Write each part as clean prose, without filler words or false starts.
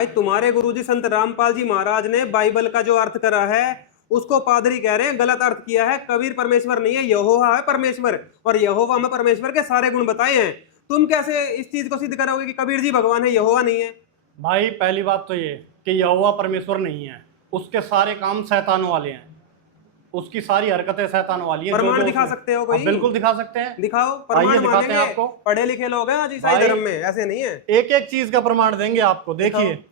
भाई तुम्हारे गुरुजी संत रामपाल जी महाराज ने बाइबल का जो अर्थ करा है उसको पादरी कह रहे हैं गलत अर्थ किया है। कबीर परमेश्वर नहीं है, यहोवा है परमेश्वर, और यहोवा में परमेश्वर के सारे गुण बताए हैं। तुम कैसे इस चीज को सिद्ध करोगे कि कबीर जी भगवान है, यहोवा नहीं है? भाई पहली बात तो ये कि यहोवा परमेश्वर नहीं है, उसके सारे काम शैतानों वाले हैं, उसकी सारी हरकतें शैतान वाली हैं। प्रमाण दिखा सकते हो कोई? बिल्कुल दिखा सकते हैं। दिखाओ, आइए प्रमाण दिखाते हैं मानेंगे। आपको। पढ़े लिखे लोग हैं आज ईसाई भाई, धर्म में, ऐसे नहीं है। एक एक चीज का प्रमाण देंगे आपको। देखिए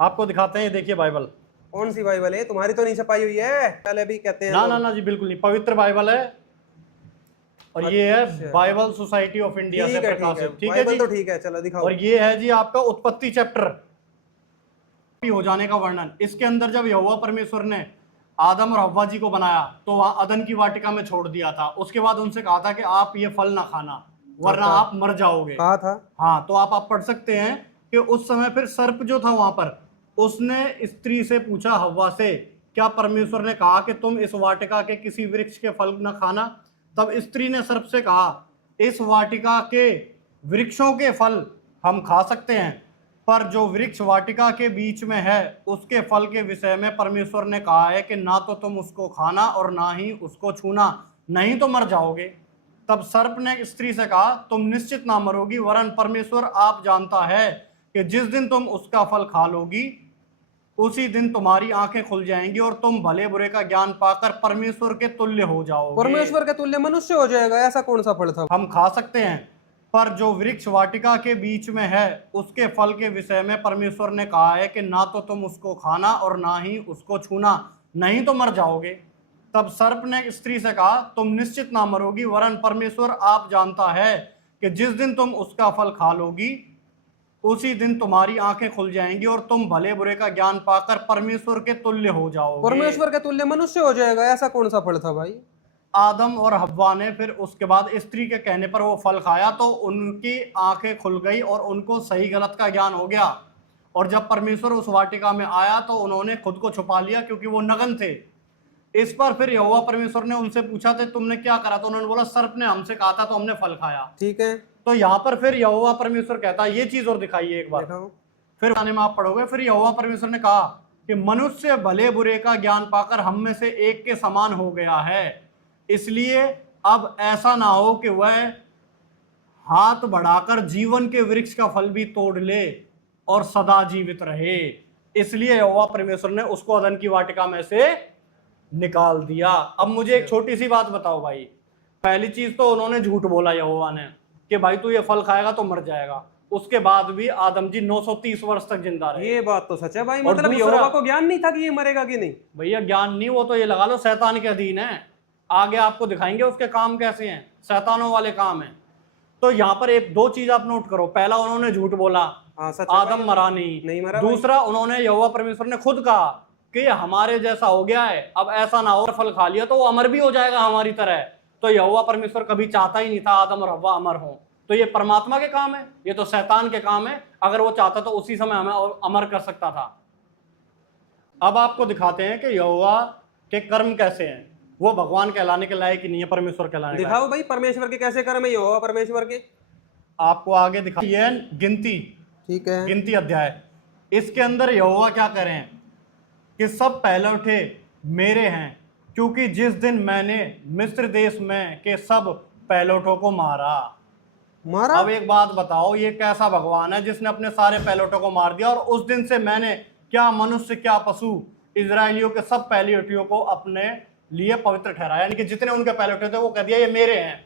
आपको दिखाते हैं, ये देखिए बाइबल। कौन सी बाइबल है? तुम्हारी तो नहीं छपाई हुई है, पहले भी कहते हैं ना लोग। ना ना जी, बिल्कुल नहीं, पवित्र बाइबल है। और ये है अच्छा। बाइबल सोसाइटी ऑफ इंडिया से प्रकाशित। ठीक है बाइबल जी, तो ठीक है, चलो दिखाओ। और ये है जी आपका उत्पत्ति चैप्टर हो जाने का वर्णन। इसके अंदर जब यहोवा परमेश्वर ने आदम और हव्वा जी को बनाया तो वहां अदन की वाटिका में छोड़ दिया था। उसके बाद उनसे कहा था कि आप ये फल ना खाना वरना आप मर जाओगे। कहा था। हाँ, तो आप पढ़ सकते हैं कि उस समय फिर सर्प जो था वहां पर, उसने स्त्री से पूछा, हव्वा से, क्या परमेश्वर ने कहा कि तुम इस वाटिका के किसी वृक्ष के फल न खाना? तब स्त्री ने सर्प से कहा, इस वाटिका के वृक्षों के फल हम खा सकते हैं, पर जो वृक्ष वाटिका के बीच में है उसके फल के विषय में परमेश्वर ने कहा है कि ना तो तुम उसको खाना और ना ही उसको छूना, नहीं तो मर जाओगे। तब सर्प ने स्त्री से कहा, तुम निश्चित ना मरोगी, वरन परमेश्वर आप जानता है कि जिस दिन तुम उसका फल खा लोगी उसी दिन तुम्हारी आंखें खुल जाएंगी और तुम भले बुरे का ज्ञान पाकर परमेश्वर के तुल्य हो जाओगे। परमेश्वर के तुल्य मनुष्य हो जाएगा, ऐसा कौन सा फल था? हम खा सकते हैं, पर जो वृक्ष वाटिका के बीच में है उसके फल के विषय में परमेश्वर ने कहा है कि ना तो तुम उसको खाना और ना ही उसको छूना, नहीं तो मर जाओगे। तब सर्प ने स्त्री से कहा, तुम निश्चित ना मरोगी, वरन परमेश्वर आप जानता है कि जिस दिन तुम उसका फल खा लोगी उसी दिन तुम्हारी आंखें खुल जाएंगी और तुम भले बुरे का ज्ञान पाकर परमेश्वर के तुल्य हो जाओगे। परमेश्वर के तुल्य मनुष्य हो जाएगा, ऐसा कौन सा फल था भाई? आदम और हव्वा ने फिर उसके बाद स्त्री के कहने पर वो फल खाया तो उनकी आंखें खुल गई और उनको सही गलत का ज्ञान हो गया। और जब परमेश्वर उस वाटिका में आया तो उन्होंने खुद को छुपा लिया क्योंकि वो नग्न थे। इस पर फिर यहोवा परमेश्वर ने उनसे पूछा था, तुमने क्या करा? तो उन्होंने बोला, सर्प ने हमसे कहा था तो हमने फल खाया। ठीक है, तो यहाँ पर फिर यहोवा परमेश्वर कहता है, ये चीज और दिखाइए एक बार। दिखाओ। फिर आने में आप पढ़ोगे, फिर यहोवा परमेश्वर ने कहा कि मनुष्य भले बुरे का ज्ञान पाकर हम में से एक के समान हो गया है, इसलिए अब ऐसा ना हो कि वह हाथ बढ़ाकर जीवन के वृक्ष का फल भी तोड़ ले और सदा जीवित रहे। इसलिए यहोवा परमेश्वर ने उसको अदन की वाटिका में से निकाल दिया। अब मुझे एक छोटी सी बात बताओ भाई। पहली चीज तो उन्होंने झूठ बोला यहोवा ने कि भाई तू ये फल खाएगा तो मर जाएगा। उसके बाद भी आदम जी 930 वर्ष तक जिंदा रहे। ये बात तो सच है भाई, और मतलब दूसरा- यहोवा को ज्ञान नहीं था कि ये मरेगा कि नहीं? भैया ज्ञान नहीं, वो तो ये लगा लो शैतान के अधीन है। आगे आपको दिखाएंगे उसके काम कैसे हैं, शैतानों वाले काम हैं। तो यहाँ पर एक दो चीज आप नोट करो। पहला, उन्होंने झूठ बोला, हाँ सच है आदम भाई, मरा नहीं मरा भाई। दूसरा, उन्होंने यहोवा परमेश्वर ने खुद कहा कि हमारे जैसा हो गया है, अब ऐसा ना हो फल खा लिया तो वो अमर भी हो जाएगा हमारी तरह। तो यहोवा परमेश्वर कभी चाहता ही नहीं था आदम और हव्वा अमर हो। तो ये परमात्मा के काम है, ये तो शैतान के काम है। अगर वो चाहता तो उसी समय हमें अमर कर सकता था। अब आपको दिखाते हैं कि यहोवा के कर्म कैसे हैं। वो भगवान कहलाने के लायक ही नहीं है, परमेश्वर कहलाने के लायक। दिखाओ भाई, परमेश्वर के कैसे कर्म है यहोवा परमेश्वर के? आपको आगे दिखा, ये है गिनती, ठीक है। गिनती अध्याय। इसके अंदर यहोवा क्या कह रहे हैं कि सब पहलौठे मेरे हैं, क्योंकि जिस दिन मैंने मिस्र देश में के सब पहलौठों को मारा। अब एक बात बताओ, ये कैसा भगवान है जिसने अपने सारे पहलौठों को मार दिया? और उस दिन से मैंने क्या मनुष्य क्या पशु इजराइलियों के सब पहलौठियों को अपने लिए पवित्र ठहराया। यानी कि जितने उनके पहलौठे थे वो कह दिया ये मेरे हैं।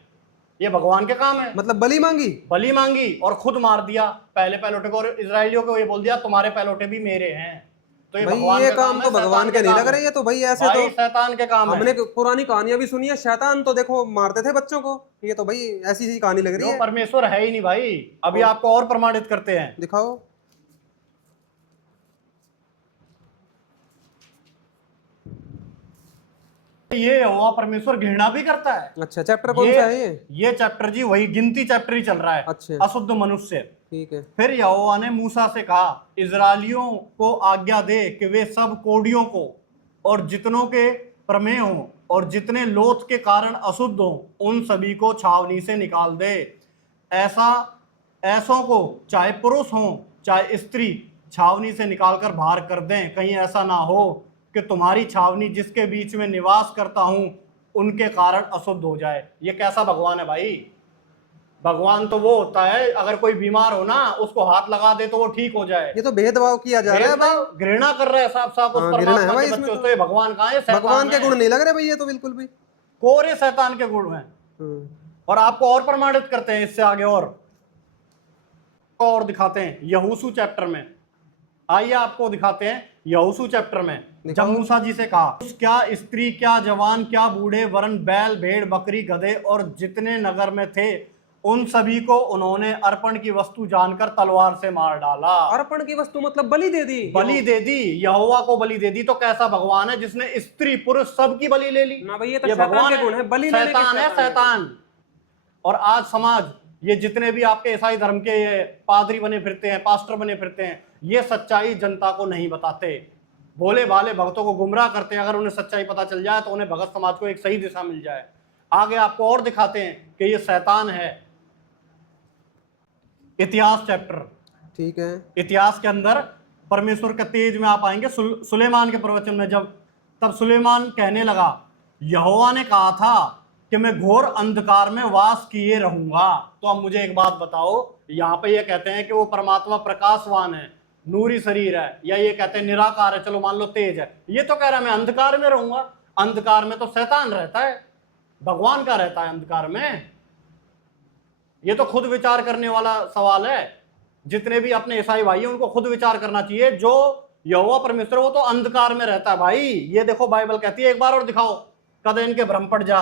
ये भगवान के काम है। मतलब बलि मांगी, बलि मांगी और खुद मार दिया पहले पहलौठे को, और इजराइलियों को ये बोल दिया तुम्हारे पहलौठे भी मेरे हैं। तो ये भाई भगवान ये का काम तो भगवान के नहीं लग रहे, ये तो भाई ऐसे भाई तो शैतान के काम हमने है। पुरानी कहानियां भी सुनी है, शैतान तो देखो मारते थे बच्चों को, ये तो भाई ऐसी सी कहानी लग रही है। परमेश्वर है ही नहीं भाई। अभी आपको और प्रमाणित करते हैं। दिखाओ। ये यहोवा परमेश्वर घृणा भी करता है। अच्छा, चैप्टर कौन सा है ये? ये चैप्टर जी वही गिनती चैप्टर ही चल रहा है। अच्छा, अशुद्ध मनुष्य। ठीक है। फिर यहोवा ने मूसा से कहा, इजराइलियों को आज्ञा दे कि वे सब कोढ़ियों को और जितनों के प्रमेय हो और जितने लोथ के कारण अशुद्ध हो उन सभी को छावनी से निकाल दे। ऐसों को चाहे पुरुष हो चाहे स्त्री छावनी से निकालकर बाहर कर दें, कहीं ऐसा ना हो कि तुम्हारी छावनी जिसके बीच में निवास करता हूं उनके कारण अशुद्ध हो जाए। ये कैसा भगवान है भाई? भगवान तो वो होता है अगर कोई बीमार हो ना उसको हाथ लगा दे तो वो ठीक हो जाए। ये तो भेदभाव किया जा रहा है भाई, घृणा कर रहा है साफ साफ उस हाँ, घृणा है परमात्मा भाई के इसमें बच्चों तो। से। भगवान कहाँ है? शैतान भगवान के है। गुण नहीं लग रहे भाई ये तो बिल्कुल भी। कोरे शैतान के गुण हैं। और आपको और प्रमाणित करते हैं इससे आगे और दिखाते हैं यहोशू चैप्टर में। आइए आपको दिखाते हैं यहोशू चैप्टर में। जब मूसा जी से कहा, क्या स्त्री, क्या जवान, क्या बूढ़े, वरन बैल, भेड़, बकरी, गधे और जितने नगर में थे उन सभी को उन्होंने अर्पण की वस्तु जानकर तलवार से मार डाला। अर्पण की वस्तु मतलब बलि दे दी, बलि दे दी, यहोवा को बलि दे दी। तो कैसा भगवान है जिसने स्त्री पुरुष सबकी बलि ले ली? ना भाई ये तो शैतान के गुण है, बलि लेने के शैतान है, शैतान। और आज समाज, ये जितने भी आपके ईसाई धर्म के पादरी बने फिरते हैं, पास्टर बने फिरते हैं, ये सच्चाई जनता को नहीं बताते, भोले भाले भक्तों को गुमराह करते हैं। अगर उन्हें सच्चाई पता चल जाए तो उन्हें भगत समाज को एक सही दिशा मिल जाए। आगे आपको और दिखाते हैं कि ये शैतान है। इतिहास चैप्टर, ठीक है। इतिहास के अंदर परमेश्वर के तेज में आप आएंगे सुलेमान के प्रवचन में। तब सुलेमान कहने लगा, यहोवा ने कहा था कि मैं घोर अंधकार में वास किए रहूंगा। तो अब मुझे एक बात बताओ, यहाँ पे ये कहते हैं कि वो परमात्मा प्रकाशवान है, नूरी शरीर है, या ये कहते हैं निराकार है, चलो मान लो तेज है। ये तो कह रहा है मैं अंधकार में रहूंगा। अंधकार में तो शैतान रहता है, भगवान का रहता है अंधकार में। ये तो खुद विचार करने वाला सवाल है। जितने भी अपने ईसाई भाई हैं उनको खुद विचार करना चाहिए। जो यहोवा परमेश्वर वो तो अंधकार में रहता है भाई। ये देखो बाइबल कहती है, एक बार और दिखाओ, कद इनके भ्रम पड़ जा।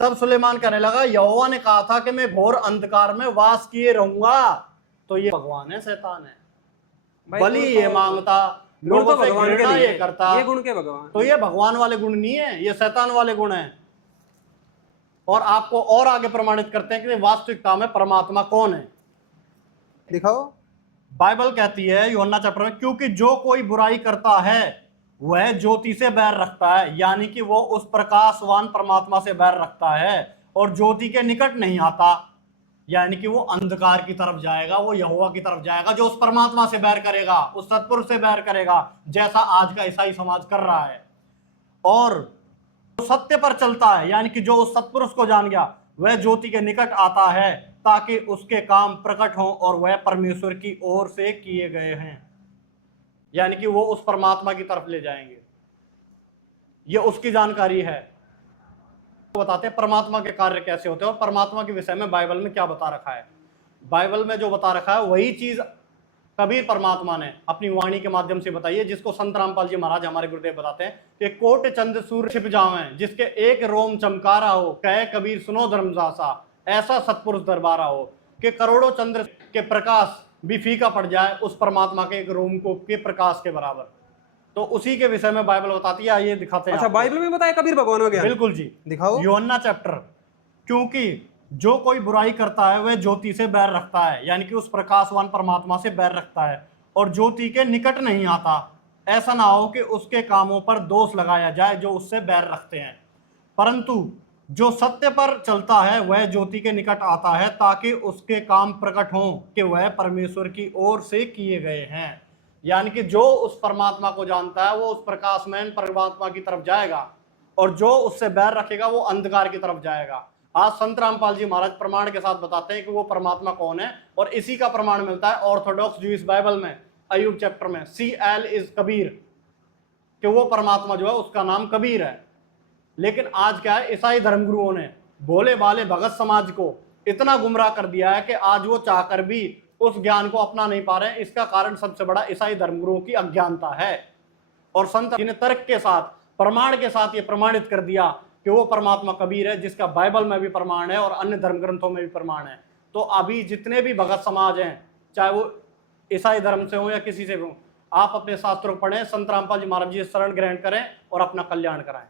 तब सुलेमान कहने लगा, यहोवा ने कहा था कि मैं घोर अंधकार में वास किए रहूंगा। तो ये भगवान है, शैतान है। बलि ये मांगता, लोगों से घृणा ये करता, ये गुण के भगवान। तो ये भगवान वाले गुण नहीं है, ये शैतान वाले गुण हैं। और आपको और आगे प्रमाणित करते हैं कि वास्तविकता में परमात्मा कौन है। दिखाओ। बाइबल कहती है यूहन्ना चैप्टर में, क्योंकि जो कोई बुराई करता है वह ज्योति से बैर रखता है, यानी कि वो उस प्रकाशवान परमात्मा से बैर रखता है और ज्योति के निकट नहीं आता, यानी कि वो अंधकार की तरफ जाएगा, वो यहोवा की तरफ जाएगा। जो उस परमात्मा से बैर करेगा, उस सत्पुरुष से बैर करेगा, जैसा आज का ईसाई समाज कर रहा है। और सत्य पर चलता है, यानी कि जो उस सत्पुरुष को जान गया, वह ज्योति के निकट आता है ताकि उसके काम प्रकट हों और वह परमेश्वर की ओर से किए गए हैं, यानी कि वो उस परमात्मा की तरफ ले जाएंगे। ये उसकी जानकारी है। बताते हैं परमात्मा के कार्य कैसे होते हैं और परमात्मा के विषय में बाइबल में क्या बता रखा है। बाइबल में जो बता रखा है वही चीज कबीर परमात्मा ने अपनी वाणी के माध्यम से बताई है, जिसको संत रामपाल जी महाराज हमारे गुरुदेव बताते हैं कि कोट चंद सूर्य छिप जावें, जिसके एक रोम चमकारा हो, कहे कबीर सुनो धर्मदासा, ऐसा सत्पुरुष दरबारा हो कि करोड़ों चंद्र के प्रकाश भी फीका पड़ जाए उस परमात्मा के एक रोम को के प्रकाश के बराबर। तो उसी के विषय में बाइबल बताती है। ये दिखाते हैं। अच्छा, बाइबल में बताया कबीर भगवान हो गया? बिल्कुल जी, दिखाओ। यूहन्ना चैप्टर, क्योंकि जो कोई बुराई करता है वह ज्योति से बैर रखता है, यानी कि उस प्रकाशवान परमात्मा से बैर रखता है और ज्योति के निकट नहीं आता, ऐसा ना हो कि उसके कामों पर दोष लगाया जाए जो उससे बैर रखते हैं। परंतु जो सत्य पर चलता है वह ज्योति के निकट आता है ताकि उसके काम प्रकट हों कि वह परमेश्वर की ओर से किए गए हैं। यानी कि जो उस परमात्मा को जानता है वो उस प्रकाशमय परमात्मा की तरफ जाएगा और जो उससे बैर रखेगा वो अंधकार की तरफ जाएगा। आज संत रामपाल जी महाराज प्रमाण के साथ बताते हैं कि वो परमात्मा कौन है, और इसी का प्रमाण मिलता है ऑर्थोडॉक्स जूइश बाइबल में अय्यूब चैप्टर में, CL इज कबीर, कि वो परमात्मा जो है उसका नाम कबीर है। लेकिन आज क्या है, ईसाई धर्मगुरुओं ने भोले भाले भगत समाज को इतना गुमराह कर दिया है कि आज वो चाहकर भी उस ज्ञान को अपना नहीं पा रहे हैं। इसका कारण सबसे बड़ा ईसाई धर्मगुरुओं की अज्ञानता है। और संत जी ने तर्क के साथ, प्रमाण के साथ ये प्रमाणित कर दिया कि वो परमात्मा कबीर है, जिसका बाइबल में भी प्रमाण है और अन्य धर्म ग्रंथों में भी प्रमाण है। तो अभी जितने भी भगत समाज हैं, चाहे वो ईसाई धर्म से हो या किसी से भी हो, आप अपने शास्त्रों को पढ़ें, संत रामपाल जी महाराज जी शरण ग्रहण करें और अपना कल्याण कराएं।